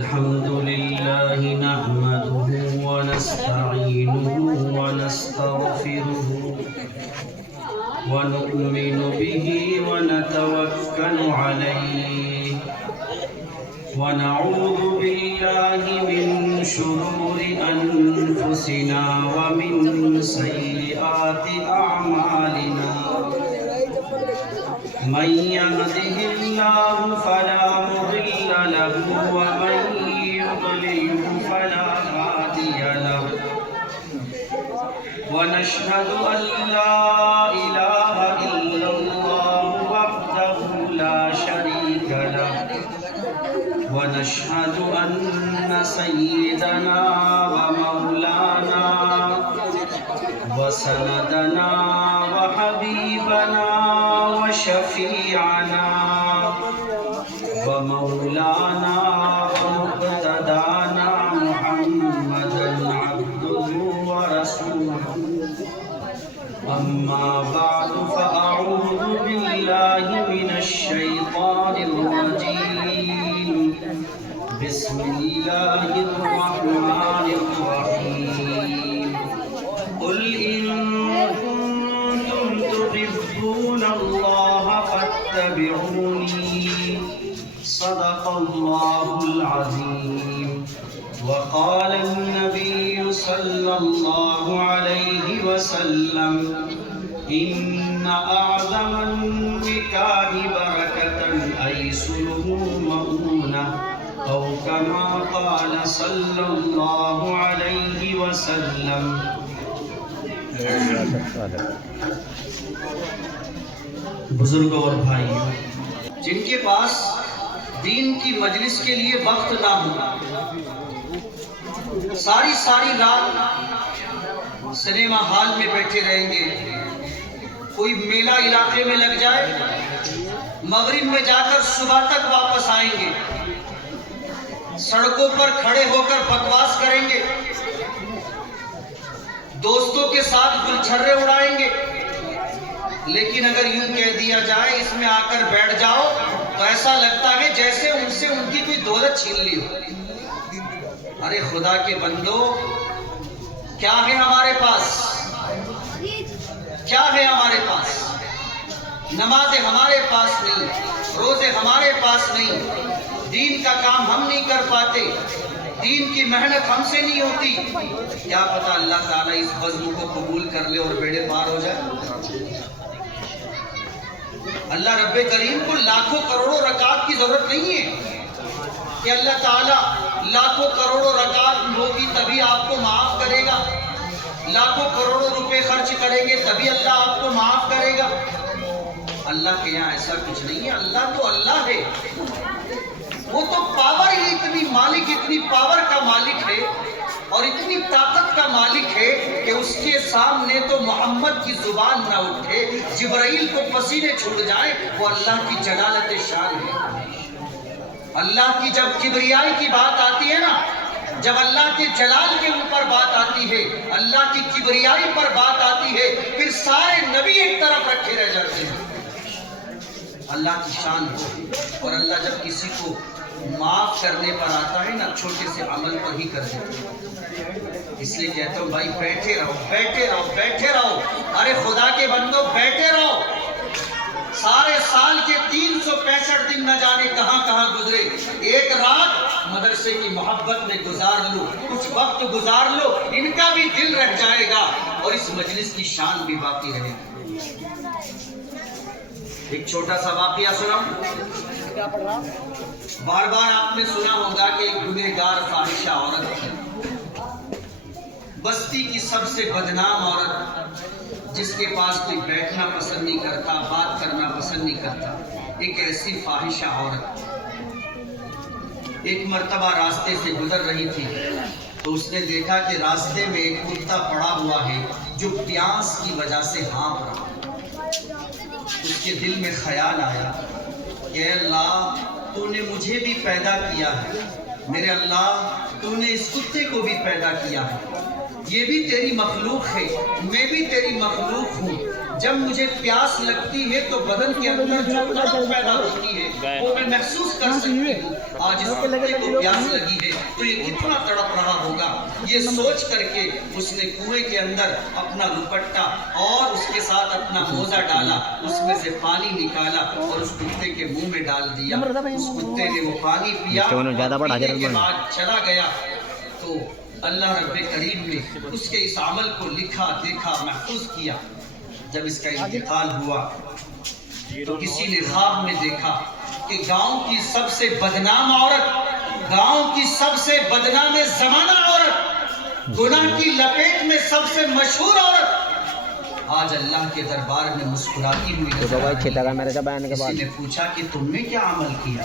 الحمد لله نحمده ونستعينه ونستغفره ونؤمن به ونتوكل عليه ونعوذ بالله من شرور أنفسنا ومن سيئات أعمالنا من يهده الله فلا مضل له ومن يضلل فلا هادي له ونشهد أن لا إله إلا الله وحده لا شريك له ونشهد أن سيدنا ومولانا وسندنا وحبيبنا وشفيعنا ومولانا ومقتدانا محمدا عبده ورسوله أما بعد فأعوذ بالله من الشيطان الرجيم بسم الله الرحمن الرحيم قل إن كنتم تحبون الله فاتبعوني صدق الله العظيم وقال النبي صلى الله عليه وسلم إن أعظم النكاح بركة أيسره مؤونة أو كما قال صلى الله عليه وسلم بزرگوں اور بھائیوں، جن کے پاس دین کی مجلس کے لیے وقت نہ ہو، ساری رات سنیما ہال میں بیٹھے رہیں گے، کوئی میلہ علاقے میں لگ جائے، مغرب میں جا کر صبح تک واپس آئیں گے، سڑکوں پر کھڑے ہو کر بکواس کریں گے، دوستوں کے ساتھ گلچھرے اڑائیں گے، لیکن اگر یوں کہہ دیا جائے اس میں آ کر بیٹھ جاؤ تو ایسا لگتا ہے جیسے ان سے ان کی کوئی دولت چھین لی ہو۔ ارے خدا کے بندو، کیا ہے ہمارے پاس؟ کیا ہے ہمارے پاس؟ نمازیں ہمارے پاس نہیں، روزے ہمارے پاس نہیں، دین کا کام ہم نہیں کر پاتے، دین کی محنت ہم سے نہیں ہوتی۔ کیا پتہ اللہ تعالیٰ اس بزم کو قبول کر لے اور بیڑے پار ہو جائے۔ اللہ رب کریم کو لاکھوں کروڑوں رکعات کی ضرورت نہیں ہے کہ اللہ تعالیٰ لاکھوں کروڑوں رکعات ہوگی تبھی آپ کو معاف کرے گا، لاکھوں کروڑوں روپے خرچ کریں گے تبھی اللہ آپ کو معاف کرے گا۔ اللہ کے یہاں ایسا کچھ نہیں ہے۔ اللہ تو اللہ ہے، وہ تو پاور ہی اتنی پاور کا مالک ہے اور اتنی طاقت کا مالک ہے کہ اس کے سامنے تو محمد کی زبان نہ اٹھے، جبرائیل کو پسینے چھوٹ جائیں، وہ اللہ کی جلالت شان ہے۔ اللہ کی جب کبریائی کی بات آتی ہے نا، جب اللہ کے جلال کے اوپر بات آتی ہے، اللہ کی کبریائی پر بات آتی ہے، پھر سارے نبی ایک طرف رکھے رہ جاتے ہیں۔ اللہ کی شان ہے، اور اللہ جب کسی کو معاف کرنے پر آتا ہے نا، چھوٹے سے عمل پر ہی کر دیتے ہیں۔ اس لیے کہتا ہوں بھائی، بیٹھے رہو بیٹھے رہو بیٹھے رہو، ارے خدا کے بندو بیٹھے رہو۔ سارے سال کے 365 دن نہ جانے کہاں کہاں گزرے، ایک رات مدرسے کی محبت میں گزار لو، کچھ وقت گزار لو، ان کا بھی دل رہ جائے گا اور اس مجلس کی شان بھی باقی رہے گی۔ ایک چھوٹا سا واقعہ سناؤں۔ بار بار آپ نے سنا ہوگا کہ ایک گنہگار فاحشہ عورت ہے، بستی کی سب سے بدنام عورت، جس کے پاس کوئی بیٹھنا پسند نہیں کرتا، بات کرنا پسند نہیں کرتا، ایک ایسی فاحشہ عورت ایک مرتبہ راستے سے گزر رہی تھی تو اس نے دیکھا کہ راستے میں ایک کتا پڑا ہوا ہے جو پیاس کی وجہ سے ہانپ رہا۔ اس کے دل میں خیال آیا کہ اللہ، تو نے مجھے بھی پیدا کیا ہے، میرے اللہ تو نے اس کتے کو بھی پیدا کیا ہے، یہ بھی تیری مخلوق ہے، میں بھی تیری مخلوق ہوں، جب مجھے پیاس لگتی ہے تو بدن کے اندر جو تڑپ پیدا ہوتی ہے وہ میں محسوس کر سکتی ہوں. آج اس کتے کو پیاس لگی ہے تو یہ کتنا تڑپ رہا ہوگا. یہ سوچ کر کے اس نے کنویں کے اندر اپنا دوپٹہ اور اس کے ساتھ اپنا موزہ ڈالا, اس میں سے پانی نکالا اور اس کتے کے منہ میں ڈال دیا. اس کتے نے وہ پانی پیا, پینے کے بعد چلا گیا. تو اللہ رب کریم نے اس کے اس عمل کو لکھا, دیکھا, محفوظ کیا. جب اس کا انتقال ہوا تو کسی نے خواب میں دیکھا کہ گاؤں کی سب سے بدنام عورت, گاؤں کی سب سے بدنام زمانہ عورت, گناہ کی لپیٹ میں سب سے مشہور عورت آج اللہ کے دربار میں مسکراتی ہوئی نظر آ رہی. کسی نے پوچھا کہ تم نے کیا عمل کیا؟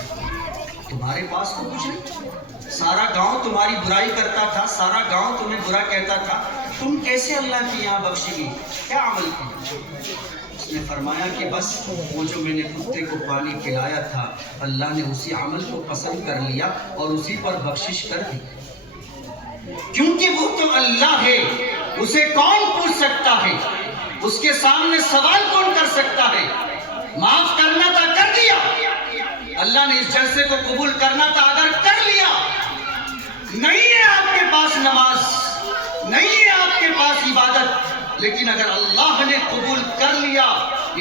تمہارے پاس تو کچھ نہیں, سارا گاؤں تمہاری برائی کرتا تھا, سارا گاؤں تمہیں برا کہتا تھا, تم کیسے اللہ کی یہاں بخشی گئی؟ کیا عمل کیا؟ اس نے فرمایا کہ بس وہ جو میں نے کتے کو پانی پلایا تھا, اللہ نے اسی عمل کو پسند کر لیا اور اسی پر بخشش کر دی. کیونکہ وہ تو اللہ ہے, اسے کون پوچھ سکتا ہے, اس کے سامنے سوال کون کر سکتا ہے؟ معاف کرنا تھا کر دیا, اللہ نے اس جلسے کو قبول کرنا تھا اگر کر لیا. نہیں ہے آپ کے پاس نماز, نہیں ہے آپ کے پاس عبادت, لیکن اگر اللہ نے قبول کر لیا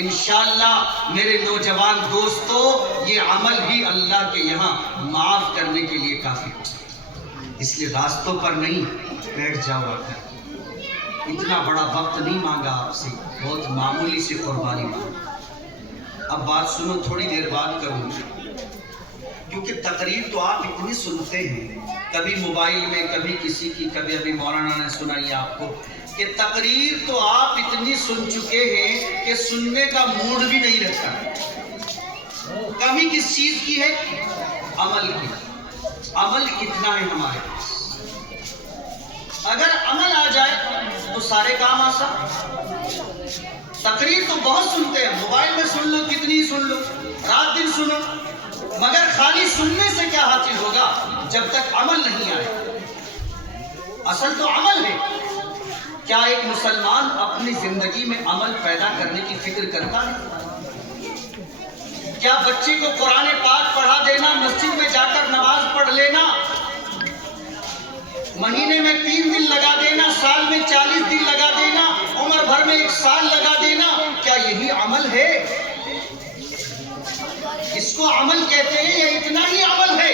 انشاءاللہ میرے نوجوان دوستو یہ عمل ہی اللہ کے یہاں معاف کرنے کے لیے کافی ہو. اس لیے راستوں پر نہیں بیٹھ جاؤ آ کر. اتنا بڑا وقت نہیں مانگا آپ سے, بہت معمولی سی قربانی مانگا. اب بات سنو, تھوڑی دیر بات کروں کیونکہ تقریر تو آپ اتنی سنتے ہیں, کبھی موبائل میں, کبھی کسی کی, کبھی ابھی مولانا نے سنائی آپ کو کہ تقریر تو آپ اتنی سن چکے ہیں کہ سننے کا موڈ بھی نہیں رہتا. کمی کس چیز کی ہے؟ عمل کی. عمل کتنا ہے ہمارے پاس؟ اگر عمل آ جائے تو سارے کام آسان. تقریر تو بہت سنتے ہیں, موبائل میں سن لو, کتنی سن لو, رات دن سنو, مگر خالی سننے سے کیا حاصل ہوگا جب تک عمل نہیں آئے. اصل تو عمل ہے. کیا ایک مسلمان اپنی زندگی میں عمل پیدا کرنے کی فکر کرتا ہے؟ کیا بچے کو قرآن پاک پڑھا دینا, مسجد میں جا کر نماز پڑھ لینا, مہینے میں 3 دن لگا دینا, سال میں 40 دن لگا دینا, عمر بھر میں 1 سال لگا دینا, کیا یہی عمل ہے؟ اس کو عمل کہتے ہیں یا اتنا ہی عمل ہے؟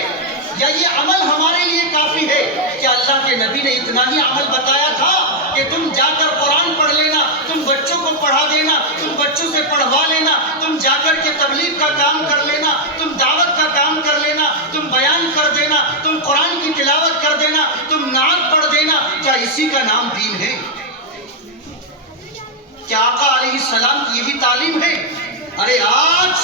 یا یہ عمل ہمارے لیے کافی ہے؟ کیا اللہ کے نبی نے اتنا ہی عمل بتایا تھا کہ تم جا کر قرآن پڑھ لینا, تم بچوں کو پڑھا دینا, تم بچوں سے پڑھوا لینا, تم جا کر کے تبلیغ کا کام کر لینا, تم دعوت کا کام کر لینا, تم بیان کر دینا, تم قرآن کی تلاوت کر دینا, تم نعت پڑھ دینا, کیا اسی کا نام دین ہے؟ کیا آقا علیہ السلام کی یہی تعلیم ہے؟ ارے آج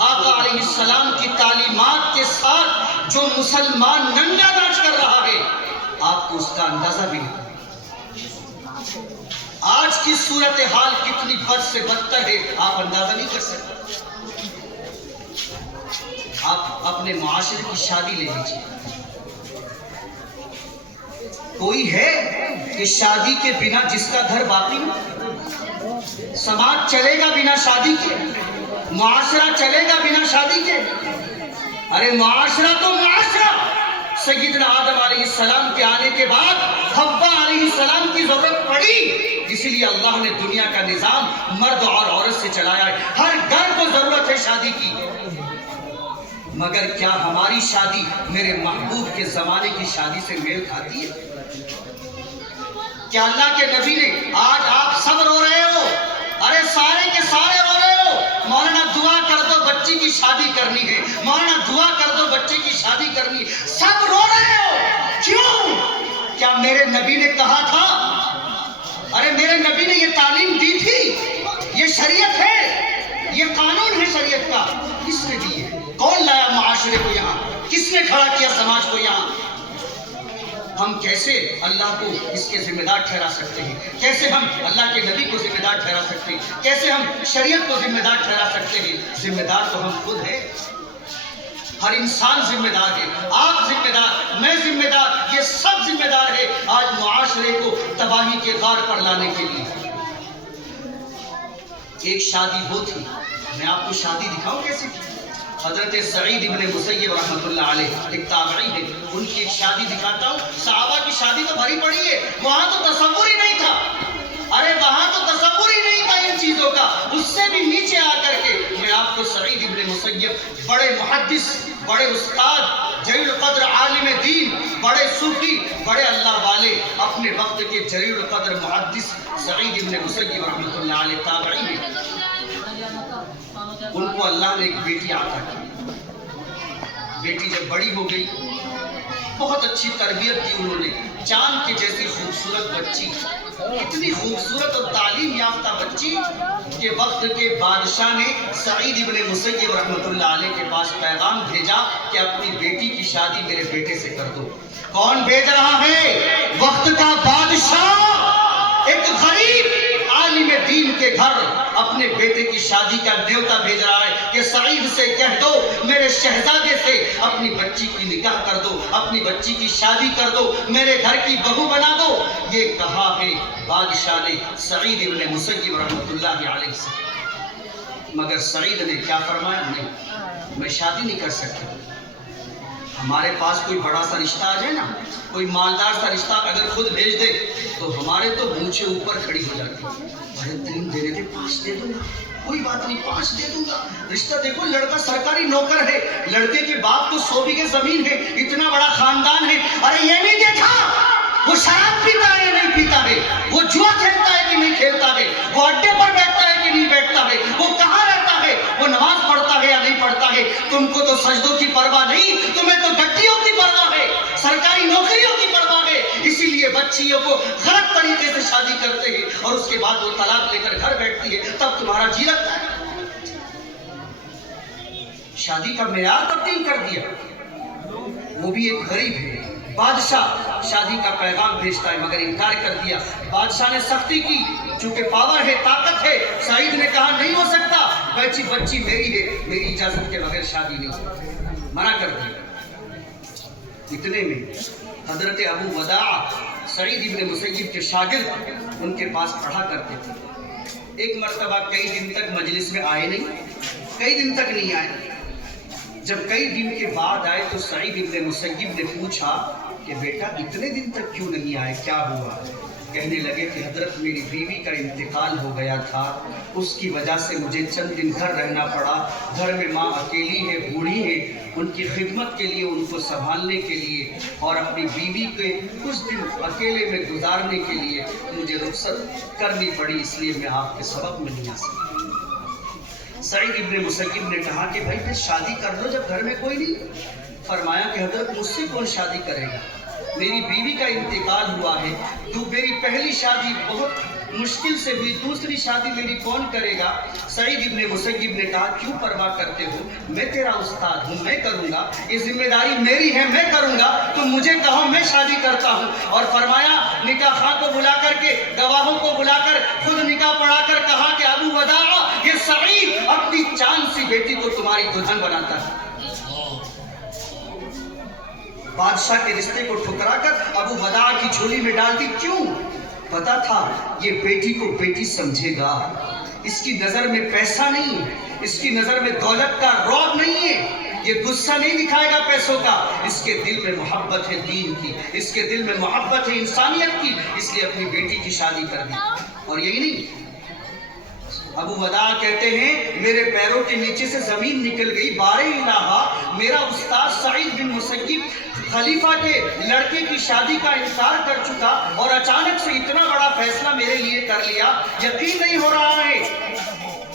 آقا علیہ السلام کی تعلیمات کے ساتھ جو مسلمان ننگا ناچ کر رہا ہے آپ کو اس کا اندازہ بھی نہیں. آج کی صورتحال کتنی بد سے بدتر ہے آپ اندازہ نہیں کر سکتے. آپ اپنے معاشرے کی شادی لے لیجیے, کوئی ہے کہ شادی کے بنا جس کا گھر باقی ہو؟ سماج چلے گا بنا شادی کے؟ معاشرہ چلے گا بنا شادی کے؟ ارے معاشرہ تو معاشرہ. سیدنا آدم علیہ السلام کے آنے کے بعد حوا علیہ السلام کی ضرورت پڑی, اسی لیے اللہ نے دنیا کا نظام مرد اور عورت سے چلایا ہے. ہر گھر کو ضرورت ہے شادی کی, مگر کیا ہماری شادی میرے محبوب کے زمانے کی شادی سے میل کھاتی ہے؟ کیا اللہ کے نبی نے, آج آپ سب رو رہے ہو, ارے سارے کے سارے رو رہے ہو, مولانا دعا کر دو بچی کی شادی کرنی ہے, مولانا دعا کر دو بچے کی شادی کرنی ہے, سب رو رہے ہو, کیوں؟ کیا میرے نبی نے کہا تھا؟ ارے میرے نبی نے یہ تعلیم دی تھی, یہ شریعت ہے, یہ قانون ہے شریعت کا. کس نے دی ہے؟ کون لایا معاشرے کو یہاں؟ کس نے کھڑا کیا سماج کو یہاں؟ ہم کیسے اللہ کو اس کے ذمہ دار ٹھہرا سکتے ہیں؟ کیسے ہم اللہ کے نبی کو ذمہ دار ٹھہرا سکتے ہیں؟ کیسے ہم شریعت کو ذمہ دار ٹھہرا سکتے ہیں؟ ذمہ دار تو ہم خود ہیں. ہر انسان ذمہ دار ہے, آپ ذمہ دار, میں ذمہ دار, یہ سب ذمہ دار ہے آج معاشرے کو تباہی کے غار پر لانے کے لیے. ایک شادی وہ تھی، میں آپ کو شادی دکھاؤں کیسے تھی؟ حضرت سعید ابن مسیب رحمۃ اللہ علیہ ایک تابعی ہے، ان کی ایک شادی دکھاتا ہوں۔ صحابہ کی شادی تو بھری پڑی ہے، وہاں تو تصور ہی نہیں تھا، ارے وہاں تو تصور ہی نہیں تھا ان چیزوں کا۔ اس سے بھی نیچے آ کر کے میں آپ کو سعید ابن مسیب، بڑے محدث، بڑے استاد، جلیل القدر عالم دین، بڑے صوفی، بڑے اللہ والے، اپنے وقت کے جلیل القدر محدث سعید ابن مسیب رحمۃ اللہ علیہ تابعی ہیں۔ ان کو اللہ نے ایک بیٹی عطا کی۔ بیٹی جب بڑی ہو گئی، بہت اچھی تربیت دی انہوں نے، چاند کے جیسی خوبصورت بچی، اتنی خوبصورت اور تعلیم یافتہ بچی کہ وقت کے بادشاہ نے سعید ابن مسیب رحمۃ اللہ علیہ کے پاس پیغام بھیجا کہ اپنی بیٹی کی شادی میرے بیٹے سے کر دو۔ کون بھیج رہا ہے؟ وقت کا بادشاہ ایک غریب عالم دین کے گھر اپنے بیٹے کی شادی کا نیوتا بھیج رہا ہے کہ سعید سے کہہ دو میرے شہزادے سے اپنی بچی کی نکاح کر دو، اپنی بچی کی شادی کر دو، میرے گھر کی بہو بنا دو۔ یہ کہا ہے بادشاہ نے سعید ابن مسیب رحمۃ اللہ علیہ سے، مگر سعید نے کیا فرمایا؟ نہیں، میں شادی نہیں کر سکتا۔ ہمارے پاس کوئی بڑا سا رشتہ آ جائے نا، کوئی مالدار سا رشتہ اگر خود بھیج دے تو ہمارے تو مونچھیں اوپر کھڑی ہو جاتی، بڑے 3 دینے تھے، 5 دے دوں گا، کوئی بات نہیں 5 دے دوں گا۔ رشتہ دیکھو، لڑکا سرکاری نوکر ہے، لڑکے کے باپ کو 100 بیگھے زمین ہے، اتنا بڑا خاندان ہے، ارے یہ نہیں دیکھا وہ شراب پیتا ہے یا نہیں پیتا ہے، وہ جوا کھیلتا ہے کہ نہیں کھیلتا ہے، وہ اڈے پر بیٹھتا ہے کہ نہیں بیٹھتا ہے، وہ کہاں رہتا ہے، وہ نماز پڑھتا ہے یا نہیں پڑھتا ہے۔ تم کو تو سجدوں کی پرواہ نہیں، تمہیں تو گڈیوں کی پرواہ ہے، سرکاری نوکریوں کی پرواہ ہے، اسی لیے بچیوں کو غلط طریقے سے شادی کرتے ہیں اور اس کے بعد وہ طلاق لے کر گھر بیٹھتی ہے، تب تمہارا جی لگتا ہے۔ شادی کا معیار تبدیل کر دیا، وہ بھی ایک غریب ہے۔ بادشاہ شادی کا پیغام بھیجتا ہے مگر انکار کر دیا۔ بادشاہ نے سختی کی، چونکہ پاور ہے، طاقت ہے، سعید نے کہا نہیں ہو سکتا، بچی میری ہے، میری اجازت کے بغیر شادی نہیں، منع کر دیا۔ اتنے میں حضرت ابو وداع سعید ابن مسیب کے شاگرد ان کے پاس پڑھا کرتے تھے، ایک مرتبہ کئی دن تک مجلس میں آئے نہیں، کئی دن تک نہیں آئے۔ جب کئی دن کے بعد آئے تو سعید ابن مسیب نے پوچھا کہ بیٹا اتنے دن تک کیوں نہیں آئے، کیا ہوا؟ کہنے لگے کہ حضرت میری بیوی کا انتقال ہو گیا تھا، اس کی وجہ سے مجھے چند دن گھر رہنا پڑا، گھر میں ماں اکیلی ہے، بوڑھی ہے، ان کی خدمت کے لیے، ان کو سنبھالنے کے لیے اور اپنی بیوی کے کچھ دن اکیلے میں گزارنے کے لیے مجھے رخصت کرنی پڑی، اس لیے میں آپ کے سبق میں نہیں آ سکتا۔ سعید ابن مسیب نے کہا کہ بھائی پھر شادی کر لو جب گھر میں کوئی نہیں۔ فرمایا کہ حضرت مجھ سے کون شادی کرے گا، میری بیوی کا انتقال ہوا ہے، میری پہلی شادی بہت مشکل سے ہوئی، دوسری شادی میری کون کرے گا؟ سعید ابن مسیب نے کہا کیوں پرواہ کرتے ہو، میں تیرا استاد ہوں، میں کروں گا، یہ ذمہ داری میری ہے، میں کروں گا، تم مجھے کہو میں شادی کرتا ہوں۔ اور فرمایا نکاح خواہ کو بلا کر کے، گواہوں کو بلا کر، خود نکاح پڑھا کر کہا کہ ابو وداع یہ سعید اپنی چاند سی بیٹی کو تمہاری دلہن بناتا ہے۔ بادشاہ کے رشتے کو ٹھکرا کر ابو وداع کی جھولی میں ڈال دی، کیوں؟ پتا تھا یہ بیٹی کو بیٹی سمجھے گا، اس کی نظر میں پیسہ نہیں، اس کی نظر میں دولت کا رعب نہیں ہے، یہ غصہ نہیں دکھائے گا پیسوں کا، اس کے دل میں محبت ہے دین کی، اس کے دل میں محبت ہے انسانیت کی، اس لیے اپنی بیٹی کی شادی کر دی۔ اور یہی نہیں، ابو وداع کہتے ہیں میرے پیروں کے نیچے سے زمین نکل گئی، بارے الہا میرا استاد سعید بن مسیب خلیفہ کے لڑکے کی شادی کا انکار کر چکا اور اچانک سے اتنا بڑا فیصلہ میرے لیے کر لیا، یقین نہیں ہو رہا ہے۔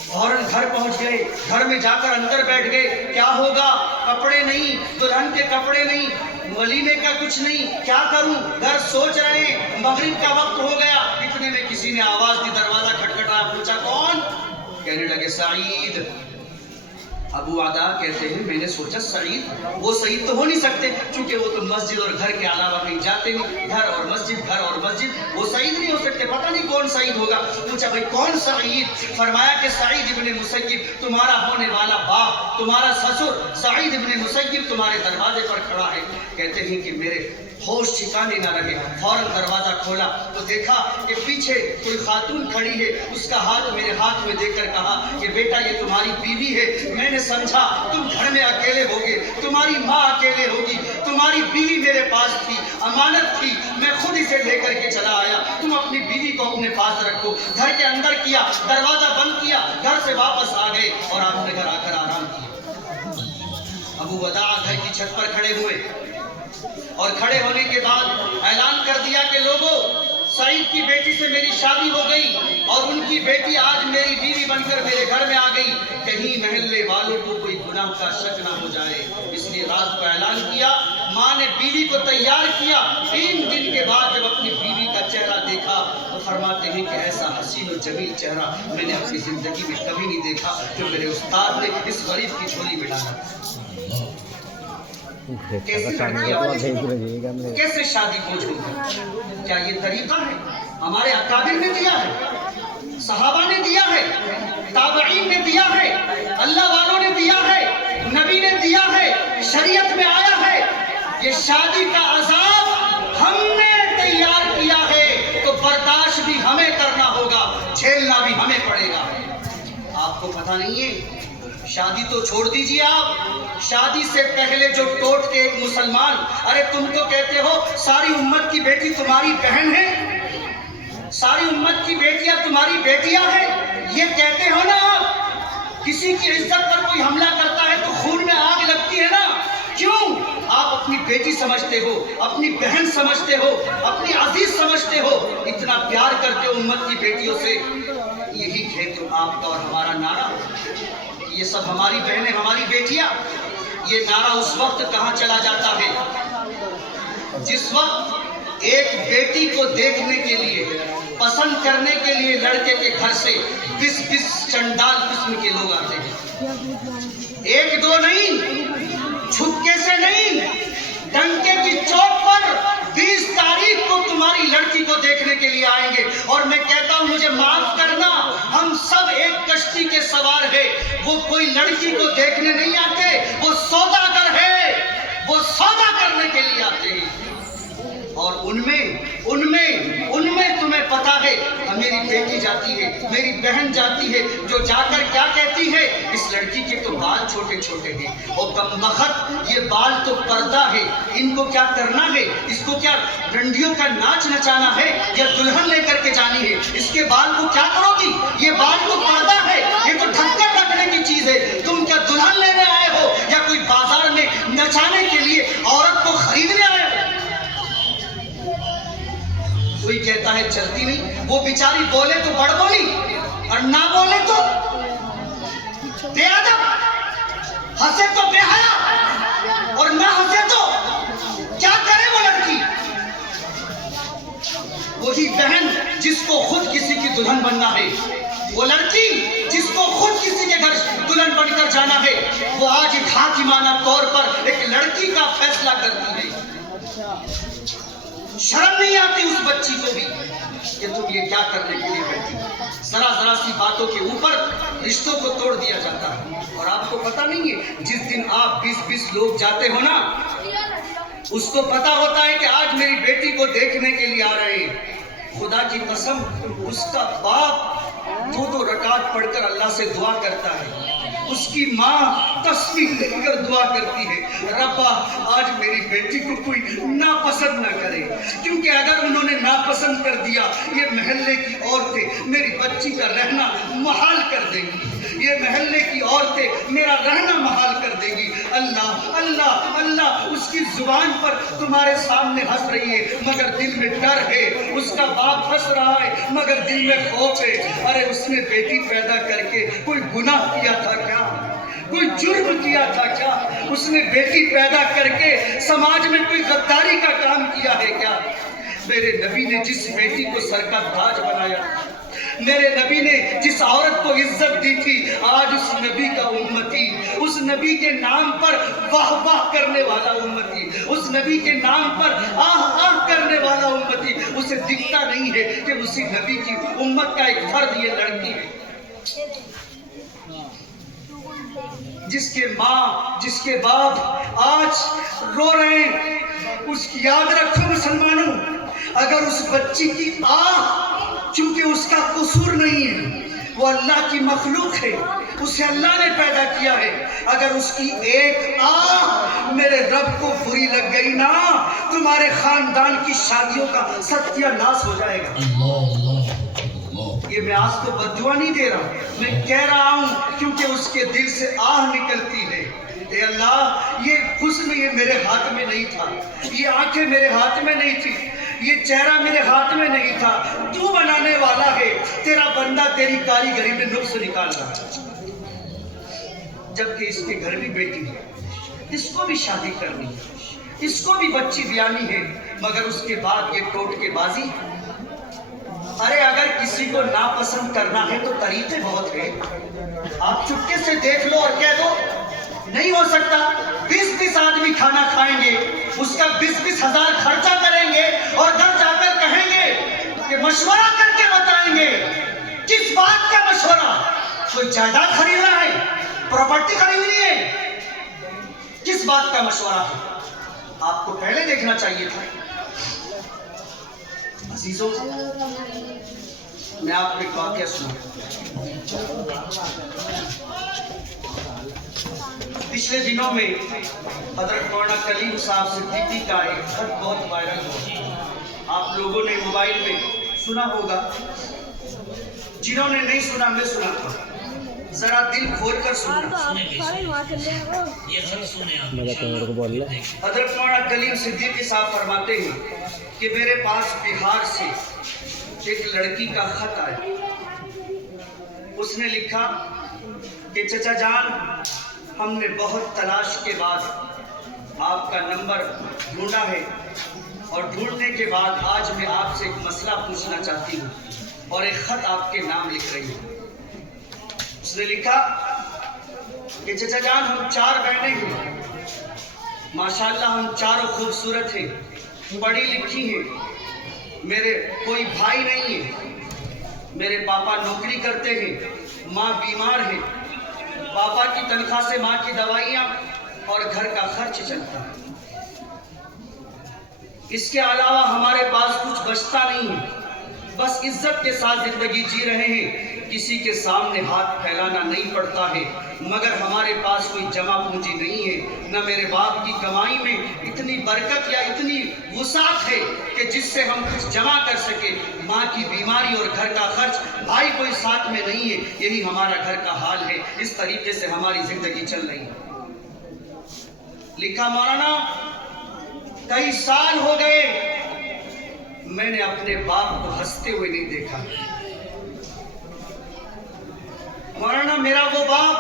فوراً گھر پہنچ گئے، گھر میں جا کر اندر بیٹھ گئے، کیا ہوگا، کپڑے نہیں، دلہن کے کپڑے نہیں، ولیمے کا کچھ نہیں، کیا کروں، گھر سوچ رہے ہیں، مغرب کا وقت ہو گیا۔ اتنے میں کسی نے آواز دی، دروازہ کھٹکھٹایا، پوچھا کون؟ کہنے لگے سعید۔ ابو عدا کہتے ہیں میں نے سوچا سعید وہ سعید تو ہو نہیں سکتے چونکہ وہ تو مسجد اور گھر کے علاوہ کہیں جاتے نہیں، گھر اور مسجد، وہ سعید نہیں ہو سکتے، پتہ نہیں کون سعید ہوگا۔ پوچھا بھائی کون سعید؟ فرمایا کہ سعید ابن مسیب تمہارا ہونے والا باپ، تمہارا سسر سعید ابن مسیب تمہارے دروازے پر کھڑا ہے۔ کہتے ہیں کہ میرے ہوش ٹھکانے نہ رہے، فوراً دروازہ کھولا تو دیکھا کہ پیچھے کوئی خاتون کھڑی ہے، اس کا ہاتھ میرے ہاتھ میں دے کر کہا کہ بیٹا یہ تمہاری بیوی ہے۔ میں نے سمجھا تم گھر میں اکیلے ہوگے، تمہاری ماں اکیلے ہوگی، تمہاری بیوی میرے پاس تھی، امانت تھی، میں خود اسے لے کر کے چلا آیا، تم اپنی بیوی کو اپنے پاس رکھو۔ گھر کے اندر کیا، دروازہ بند کیا، گھر سے واپس آ گئے اور آپ نے گھر آ کر آرام کیا۔ ابو وداع گھر کی چھت پر کھڑے ہوئے اور کھڑے ہونے کے بعد اعلان کر دیا کہ لوگوں سعید کی بیٹی سے میری شادی ہو گئی اور ان کی بیٹی آج میری بیوی بن کر میرے گھر میں آ گئی، کہیں محلے والوں کو کوئی گناہ کا شک نہ ہو جائے، اس لیے رات کو اعلان کیا۔ ماں نے بیوی کو تیار کیا، 3 دن کے بعد جب اپنی بیوی کا چہرہ دیکھا تو فرماتے ہیں کہ ایسا حسین و جمیل چہرہ میں نے اپنی زندگی میں کبھی نہیں دیکھا جو میرے استاد نے اس غریب کی جھولی میں ڈالا۔ کیسے شادی کو چھوڑ؟ کیا یہ طریقہ ہے؟ ہمارے اکابر نے دیا ہے، صحابہ نے دیا ہے، تابعین نے دیا ہے، اللہ والوں نے دیا ہے، نبی نے دیا ہے، شریعت میں آیا ہے۔ یہ شادی کا عذاب ہم نے تیار کیا ہے تو برداشت بھی ہمیں کرنا ہوگا، جھیلنا بھی ہمیں پڑے گا۔ آپ کو پتہ نہیں ہے شادی تو چھوڑ دیجیے، آپ شادی سے پہلے جو ٹوٹ کے ایک مسلمان، ارے تم تو کہتے ہو ساری امت کی بیٹی تمہاری بہن ہے، ساری امت کی بیٹیاں تمہاری بیٹیاں ہیں، یہ کہتے ہو نا آپ۔ کسی کی عزت پر کوئی حملہ کرتا ہے تو خون میں آگ لگتی ہے نا، کیوں؟ آپ اپنی بیٹی سمجھتے ہو، اپنی بہن سمجھتے ہو، اپنی عزیز سمجھتے ہو، اتنا پیار کرتے ہو امت کی بیٹیوں سے۔ یہی ہے تو آپ کا اور ہمارا نعرہ، یہ سب ہماری بہنیں، ہماری بیٹیاں۔ یہ نعرہ اس وقت کہاں چلا جاتا ہے جس وقت ایک بیٹی کو دیکھنے کے لیے، پسند کرنے کے لیے لڑکے کے گھر سے 20 چنڈال قسم کے لوگ آتے ہیں، 1 2 نہیں، چھپکے سے نہیں، ڈنکے کی چوٹ پر 20 تاریخ کو تمہاری لڑکی کو دیکھنے کے لیے آئیں گے۔ اور میں کہتا ہوں مجھے معاف کرنا، ہم سب ایک کشتی کے سوار ہیں، وہ کوئی لڑکی کو دیکھنے نہیں آتے، وہ سوداگر ہے، وہ سودا کرنے کے لیے آتے ہیں۔ اور ان میں تمہیں پتا ہے میری بیٹی جاتی ہے، میری بہن جاتی ہے، جو جا کر کیا کہتی ہے، اس لڑکی کے تو بال چھوٹے چھوٹے ہیں، اور کمبخت یہ بال تو پردہ ہے، ان کو کیا کرنا ہے، اس کو کیا ڈنڈیوں کا ناچ نچانا ہے یا دلہن لے کر کے جانی ہے، اس کے بال کو کیا کرو گی، یہ بال تو پردہ ہے، یہ تو ڈھک کر رکھنے کی چیز ہے، تم کیا دلہن لینے آئے ہو یا کوئی بازار میں نچانے کے لیے عورت کو خریدنے آئے ہو؟ کوئی کہتا ہے چلتی نہیں، وہ بیچاری بولے تو بڑ بولی اور نہ بولے تو بے ادب، ہنسے تو بے حیا اور نہ ہنسے تو کیا کرے وہ لڑکی؟ وہی بہن جس کو خود کسی کی دلہن بننا ہے، وہ لڑکی جس کو خود کسی کے گھر دلہن بن کر جانا ہے، وہ آج ایک حاکمانہ طور پر ایک لڑکی کا فیصلہ کرتی ہے۔ شرم نہیں آتی اس بچی کو بھی کہ تم یہ کیا کرنے کے لیے بیٹھی؟ ذرا سی باتوں کے اوپر رشتوں کو توڑ دیا جاتا ہے۔ اور آپ کو پتہ نہیں ہے جس دن آپ 20 لوگ جاتے ہو نا، اس کو پتا ہوتا ہے کہ آج میری بیٹی کو دیکھنے کے لیے آ رہے ہیں، خدا کی قسم اس کا باپ 2 رکعت پڑھ کر اللہ سے دعا کرتا ہے، اس کی ماں تسبیح لے کر دعا کرتی ہے، ربا آج میری بیٹی کو کوئی ناپسند نہ کرے، کیونکہ اگر انہوں نے ناپسند کر دیا یہ محلے کی عورتیں میری بچی کا رہنا محال کر دیں گی، یہ محلے کی عورتیں میرا رہنا محال کر دیں گی۔ اللہ اللہ اللہ، اس کی زبان پر تمہارے سامنے ہنس رہی ہے مگر دل میں ڈر ہے، اس کا باپ ہنس رہا ہے مگر دل میں خوف ہے۔ ارے اس نے بیٹی پیدا کر کے کوئی گناہ کیا تھا کیا؟ کوئی جرم کیا تھا کیا؟ اس نے بیٹی پیدا کر کے سماج میں کوئی غداری کا کام کیا ہے کیا؟ میرے نبی نے جس بیٹی کو سر کا تاج بنایا، میرے نبی نے جس عورت کو عزت دی تھی، آج اس نبی کا امتی، اس نبی کے نام پر واہ واہ کرنے والا امتی، اس نبی کے نام پر آہ آہ کرنے والا امتی، اسے دکھتا نہیں ہے کہ اسی نبی کی امت کا ایک فرد یہ لڑکی ہے، جس کے ماں جس کے باپ آج رو رہے ہیں۔ اس کی یاد رکھو مسلمانوں، اگر اس بچی کی آہ، چونکہ اس کا قصور نہیں ہے، وہ اللہ کی مخلوق ہے، اسے اللہ نے پیدا کیا ہے، اگر اس کی ایک آہ میرے رب کو بری لگ گئی نا، تمہارے خاندان کی شادیوں کا ستیہ ناش ہو جائے گا۔ یہ میں آج تو بددعا نہیں دے رہا، میں کہہ رہا ہوں کیونکہ اس کے دل سے آہ نکلتی ہے۔ اے اللہ، یہ حسن یہ میرے ہاتھ میں نہیں تھا، یہ آنکھیں میرے ہاتھ میں نہیں تھی، یہ چہرہ میرے ہاتھ میں نہیں تھا، تو بنانے والا ہے، تیرا بندہ تیری کاریگری میں نقص نکال رہا ہے۔ جبکہ اس کے گھر بھی بیٹی ہے، اس کو بھی شادی کرنی ہے، اس کو بھی بچی بیانی ہے، مگر اس کے بعد یہ ٹوٹ کے بازی۔ ارے اگر کسی کو ناپسند کرنا ہے تو طریقے بہت ہیں، آپ چپکے سے دیکھ لو اور کہہ دو نہیں ہو سکتا، 20 آدمی کھانا کھائیں گے، اس کا 20 ہزار خرچہ کریں گے اور گھر جا کر کہیں گے کہ مشورہ کر کے بتائیں گے۔ کس بات کا مشورہ؟ کوئی جائیداد خریدنا ہے، پراپرٹی خریدنی ہے، کس بات کا مشورہ ہے؟ آپ کو پہلے دیکھنا چاہیے تھا۔ عزیزوں، میں آپ کو ایک واقعہ سناؤں۔ پچھلے دنوں میں حضرت مولانا کلیم صاحب صدیقی کا ایک خط بہت وائرل ہوا، آپ لوگوں نے موبائل میں سنا ہوگا، جنہوں نے نہیں سنا میں سناتا ہوں، ذرا دل کھول کر سننا۔ حضرت مولانا کلیم صدیقی صاحب فرماتے ہیں کہ میرے پاس بہار سے ایک لڑکی کا خط آیا، اس نے لکھا کہ چچا جان، ہم نے بہت تلاش کے بعد آپ کا نمبر ڈھونڈا ہے، اور ڈھونڈنے کے بعد آج میں آپ سے ایک مسئلہ پوچھنا چاہتی ہوں، اور ایک خط آپ کے نام لکھ رہی ہوں۔ اس نے لکھا کہ چچا جان، ہم 4 بہنیں ہیں، ماشاءاللہ ہم چاروں خوبصورت ہیں، پڑھی لکھی ہیں، میرے کوئی بھائی نہیں ہے، میرے پاپا نوکری کرتے ہیں، ماں بیمار ہے، پاپا کی تنخواہ سے ماں کی دوائیاں اور گھر کا خرچ چلتا ہے، اس کے علاوہ ہمارے پاس کچھ بچتا نہیں ہے، بس عزت کے ساتھ زندگی جی رہے ہیں، کسی کے سامنے ہاتھ پھیلانا نہیں پڑتا ہے، مگر ہمارے پاس کوئی جمع پونجی نہیں ہے، نہ میرے باپ کی کمائی میں اتنی برکت یا اتنی وسعت ہے کہ جس سے ہم کچھ جمع کر سکے، ماں کی بیماری اور گھر کا خرچ، بھائی کوئی ساتھ میں نہیں ہے، یہی ہمارا گھر کا حال ہے، اس طریقے سے ہماری زندگی چل رہی ہے۔ لکھا مولانا، کئی سال ہو گئے میں نے اپنے باپ کو ہنستے ہوئے نہیں دیکھا۔ مولانا، میرا وہ باپ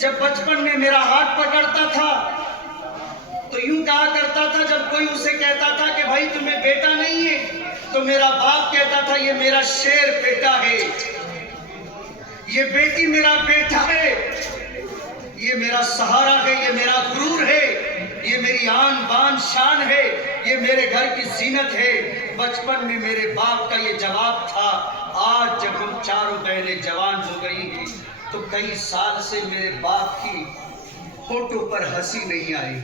جب بچپن میں میرا ہاتھ پکڑتا تھا تو یوں کہا کرتا تھا، جب کوئی اسے کہتا تھا کہ بھائی تمہیں بیٹا نہیں ہے، تو میرا باپ کہتا تھا یہ میرا شیر بیٹا ہے، یہ بیٹی میرا بیٹا ہے، یہ میرا سہارا ہے، یہ میرا غرور ہے، یہ میری آن بان شان ہے، یہ میرے گھر کی زینت ہے۔ بچپن میں میرے باپ کا یہ جواب تھا۔ آج جب ہم چاروں بہنیں جوان ہو گئی ہیں تو کئی سال سے میرے باپ کی ہونٹوں پر ہنسی نہیں آئی۔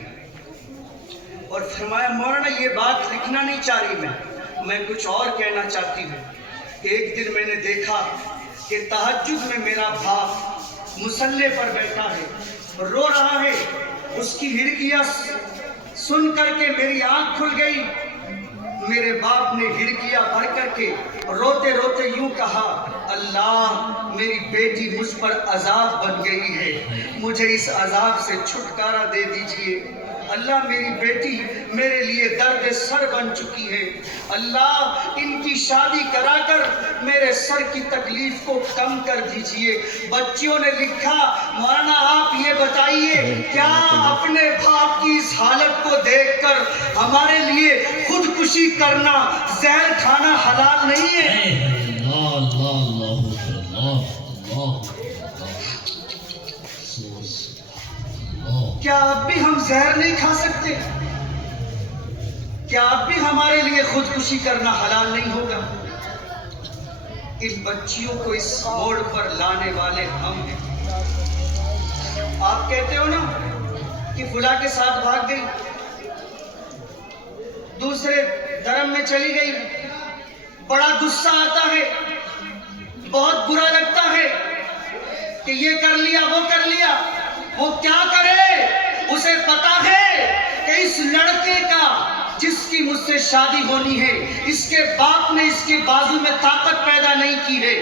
اور فرمایا مولانا، یہ بات لکھنا نہیں چاہ رہی میں کچھ اور کہنا چاہتی ہوں کہ ایک دن میں نے دیکھا کہ تہجد میں میرا باپ مصلے پر بیٹھا ہے، رو رہا ہے، اس کی ہڑکیاں سن کر کے میری آنکھ کھل گئی۔ میرے باپ نے ہڑکیاں بھر کر کے روتے روتے یوں کہا، اللہ، میری بیٹی مجھ پر عذاب بن گئی ہے، مجھے اس عذاب سے چھٹکارا دے دیجئے۔ اللہ، میری بیٹی میرے لیے درد سر بن چکی ہے، اللہ ان کی شادی کرا کر میرے سر کی تکلیف کو کم کر دیجئے۔ بچیوں نے لکھا، مولانا آپ یہ بتائیے، کیا اپنے باپ کی اس حالت کو دیکھ کر ہمارے لیے خودکشی کرنا، زہر کھانا حلال نہیں ہے؟ کیا اب بھی ہم زہر نہیں کھا سکتے؟ کیا اب بھی ہمارے لیے خودکشی کرنا حلال نہیں ہوگا؟ ان بچیوں کو اس موڑ پر لانے والے ہم ہیں۔ آپ کہتے ہو نا کہ فلاں کے ساتھ بھاگ گئی، دوسرے دھرم میں چلی گئی، بڑا غصہ آتا ہے، بہت برا لگتا ہے کہ یہ کر لیا وہ کر لیا۔ وہ کیا کرے؟ اسے پتا ہے کہ اس لڑکے کا جس کی مجھ سے شادی ہونی ہے، اس کے باپ نے اس کے بازو میں طاقت پیدا نہیں کی ہے،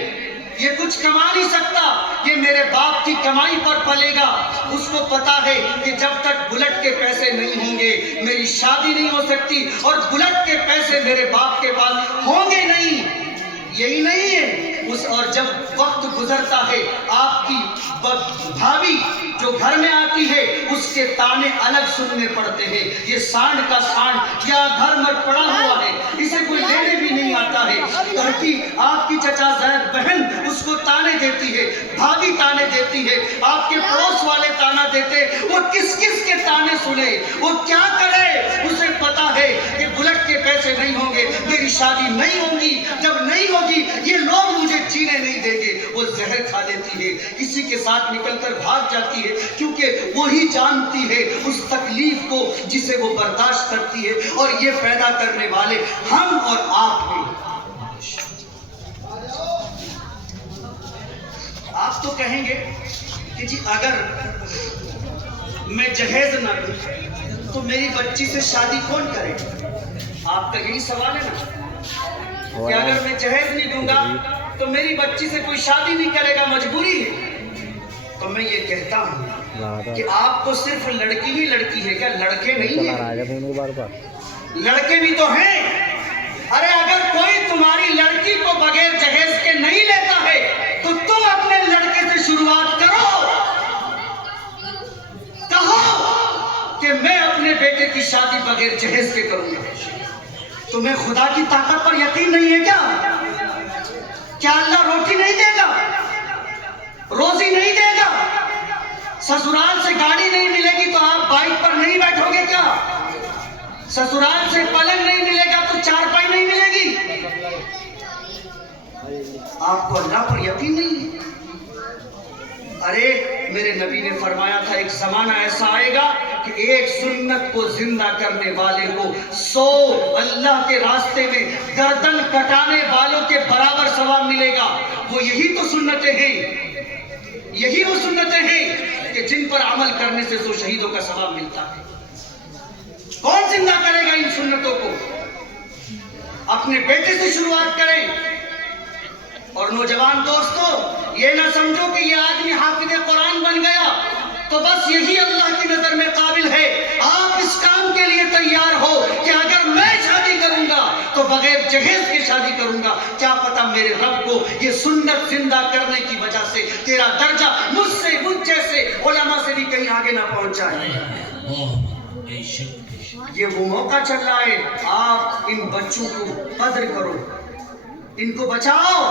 یہ کچھ کما نہیں سکتا، یہ میرے باپ کی کمائی پر پلے گا۔ اس کو پتا ہے کہ جب تک بلٹ کے پیسے نہیں ہوں گے میری شادی نہیں ہو سکتی، اور بلٹ کے پیسے میرے باپ کے پاس ہوں گے نہیں۔ یہی نہیں ہے اور جب وقت گزرتا ہے آپ کی بھابھی جو گھر میں آتی ہے اس کے تانے الگ سننے پڑتے ہیں، یہ سانڈ کا سانڈ یا گھر میں پڑا ہوا ہے، اسے کوئی لینے بھی نہیں آتا ہے۔ گھر کی آپ کی چچا زید بہن اس کو تانے دیتی ہے، بھابھی تانے دیتی ہے، آپ کے پڑوس والے تانا دیتے، وہ کس کس کے تانے سنے؟ وہ کیا کرے؟ اسے پتا ہے کہ بلٹ کے پیسے نہیں ہوں گے، میری شادی نہیں ہوگی، جب نہیں ہوگی یہ لوگ مجھے جینے نہیں دیں گے۔ وہ زہر کھا لیتی ہے، کسی کے ساتھ نکل کر بھاگ جاتی ہے، کیونکہ وہی جانتی ہے اس تکلیف کو جسے وہ برداشت کرتی ہے، اور یہ پیدا کرنے والے ہم اور آپ ہیں۔ آپ تو کہیں گے کہ جی اگر میں جہیز نہ دوں تو میری بچی سے شادی کون کرے؟ آپ کا یہی سوال ہے نا کہ اگر میں جہیز نہیں دوں گا تو میری بچی سے کوئی شادی نہیں کرے گا، مجبوری ہے۔ تو میں یہ کہتا ہوں کہ آپ کو صرف لڑکی ہی لڑکی ہے کیا؟ لڑکے نہیں ہیں؟ لڑکے بھی تو ہیں۔ ارے اگر کوئی تمہاری لڑکی کو بغیر جہیز کے نہیں لیتا ہے تو تم اپنے لڑکے سے شروعات کرو، کہو کہ میں اپنے بیٹے کی شادی بغیر جہیز کے کروں گا۔ تمہیں خدا کی طاقت پر یقین نہیں ہے کیا؟ کیا اللہ روٹی نہیں دے گا؟ روزی نہیں دے گا؟ سسرال سے گاڑی نہیں ملے گی تو آپ بائک پر نہیں بیٹھو گے کیا؟ سسرال سے پلنگ نہیں ملے گا تو چارپائی نہیں ملے گی؟ آپ کو اللہ پر یقین نہیں ہے؟ ارے میرے نبی نے فرمایا تھا ایک زمانہ ایسا آئے گا کہ ایک سنت کو زندہ کرنے والے کو 100 اللہ کے راستے میں گردن کٹانے والوں کے برابر ثواب ملے گا۔ وہ یہی تو سنتیں ہیں، یہی وہ سنتیں ہیں کہ جن پر عمل کرنے سے 100 شہیدوں کا ثواب ملتا ہے۔ کون زندہ کرے گا ان سنتوں کو؟ اپنے بیٹے سے شروعات کریں۔ اور نوجوان دوستو، یہ نہ سمجھو کہ یہ آدمی حافظ قرآن بن گیا تو بس یہی اللہ کی نظر میں قابل ہے۔ آپ اس کام کے لیے تیار ہو کہ اگر میں شادی کروں گا تو بغیر جہیز کے شادی کروں گا، کیا پتا میرے رب کو یہ سنت زندہ کرنے کی وجہ سے تیرا درجہ مجھ جیسے علماء سے بھی کہیں آگے نہ پہنچ جائے۔ یہ وہ موقع چل رہا ہے، آپ ان بچوں کو قدر کرو، ان کو بچاؤ،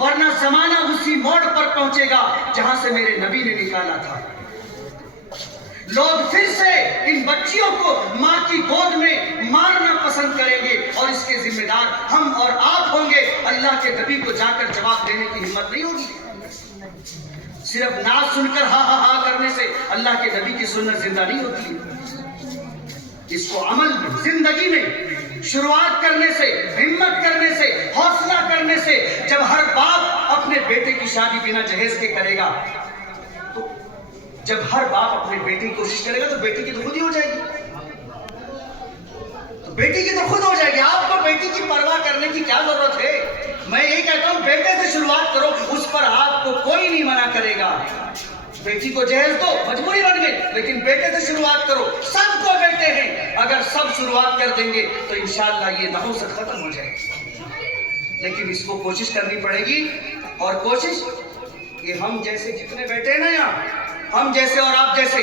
ورنہ زمانہ اسی موڑ پر پہنچے گا جہاں سے میرے نبی نے نکالا تھا۔ لوگ پھر سے ان بچیوں کو ماں کی گود میں مارنا پسند کریں گے، اور اس کے ذمہ دار ہم اور آپ ہوں گے۔ اللہ کے نبی کو جا کر جواب دینے کی ہمت نہیں ہوگی۔ صرف نعت سن کر ہاں ہاں ہاں کرنے سے اللہ کے نبی کی سنت زندہ نہیں ہوتی ہے۔ اس کو عمل میں، زندگی میں شروعات کرنے سے، ہمت کرنے سے، حوصلہ کرنے سے، جب ہر باپ اپنے بیٹے کی شادی بنا جہیز کے کرے گا، تو جب ہر باپ اپنے بیٹے کی کوشش کرے گا تو بیٹی کی تو خود ہی ہو جائے گی، تو بیٹی کی تو خود ہو جائے گی۔ آپ کو بیٹی کی پرواہ کرنے کی کیا ضرورت ہے؟ میں یہی کہتا ہوں بیٹے سے شروعات کرو، اس پر آپ کو کوئی نہیں منع کرے گا۔ بیٹی کو جہیز دو، مجبوری بن گئی، لیکن بیٹے سے شروعات کرو۔ سب کو بیٹے ہیں، اگر سب شروعات کر دیں گے تو انشاءاللہ یہ نحوست ختم ہو جائے گی۔ لیکن اس کو کوشش کرنی پڑے گی، اور کوشش یہ ہم جیسے جتنے بیٹے ہیں نا یہاں، ہم جیسے اور آپ جیسے